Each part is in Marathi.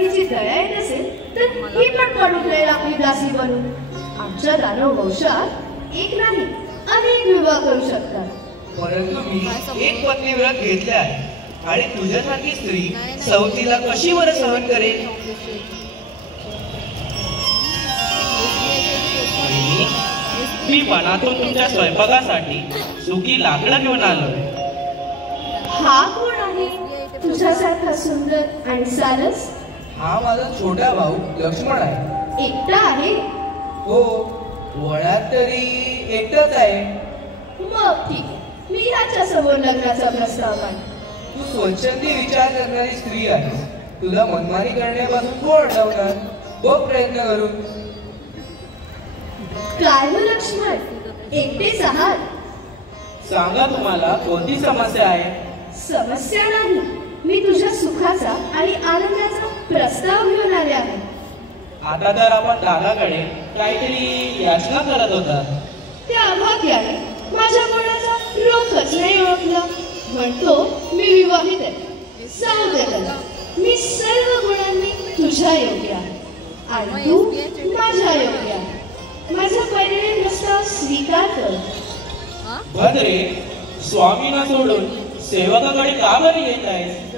हिची दया येत असेल तर ही पण पडून जाईल आपली दासी बनून. आमच्या दानव वंशात एक नाही अनेक विवाह करू शकतात. परंतु मी एक पत्नी व्रत घेतले आहे आणि तुझ्यासारखी स्त्री सवतीला कशी बरं सहन करेल? मी वनातून तुमच्या स्वयंपाकासाठी सुकी लाकडं घेऊन आलोय. हा कोण आहे तुझ्यासारखा सुंदर आणि सारस? हा माझा छोटा भाऊ लक्ष्मण आहे. एकटा आहे? हो, वनात तरी एकटाच आहे. मग ठीक, मी ह्याच्या समोर लग्नाचा प्रस्ताव मांड. तू स्वच्छंदी विचार करणारी स्त्री आहेस. तुला मनमानी करण्यापासून कोण अडवणार? बघ प्रयत्न करून. काय हो लक्ष्मण, एकटेच आहात? सांगा, तुम्हाला कोणती समस्या आहे? समस्या नाही, मी तुझ्या सुखाचा आणि आनंदाचा प्रस्ताव घेऊन आले आहे. आता तर आपण दादाकडे काहीतरी याचना करत होता. त्या अभाग्याने माझ्या गुणाचा रोखच नाही ओळखला. म्हणतो मी विवाहित आहे. जाऊ दे त्याला, मी सर्व गुणांनी तुझ्या योग्य आहे आणि तू माझ्या योग्य आहे. माझा परिणय प्रस्ताव स्वीकार कर. भद्रे, स्वामींना सोडून सेवकाकडे का बरी येत आहेस?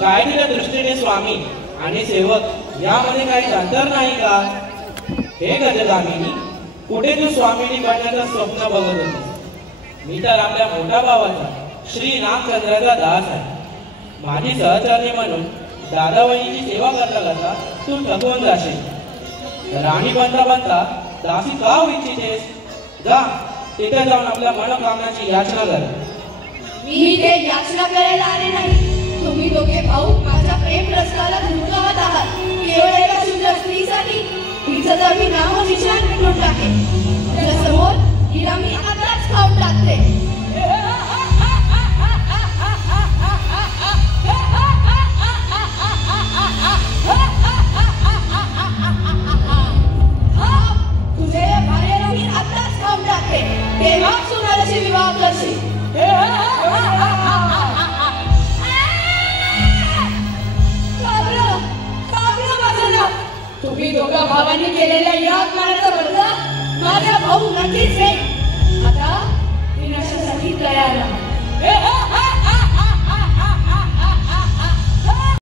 काय तुझ्या दृष्टीने स्वामी आणि सेवक यामध्ये काही अंतर नाही का? हे गजगामिनी, कुठे तू स्वामिनी बनण्याचं स्वप्न बघत होतीस? मी तर आपल्या मोठ्या भावाचा श्री नागचंद्राचा दास आहे. माझी सहचारी म्हणून दादा वहिनीची सेवा करता करता तू थकवून जाशील. राणी बनता बनता दासी का होऊ इच्छितेस? जा, तिथे जाऊन आपल्या मनोकामनाची याचना कर. मी ते याचना करायला आले नाही. तुम्ही दोघे भाऊ माझ्या प्रेम प्रस्तावाला धुडकावत आहात. केवळ एका सुंदर स्त्रीसाठी तिचं तर मी नाव विचार मिटून टाकेन. तुझ्या समोर हिला मी आताच खाऊन टाकते. तुझे भार्येला मी आताच खाऊन टाकते. तेव्हा सुनाशी विवाह करशील. तुम्ही दोघा भावांनी केलेल्या या अपमानाचा बदला माझा भाऊ नक्कीच घेईल. आता विनाशासाठी तयार राहा.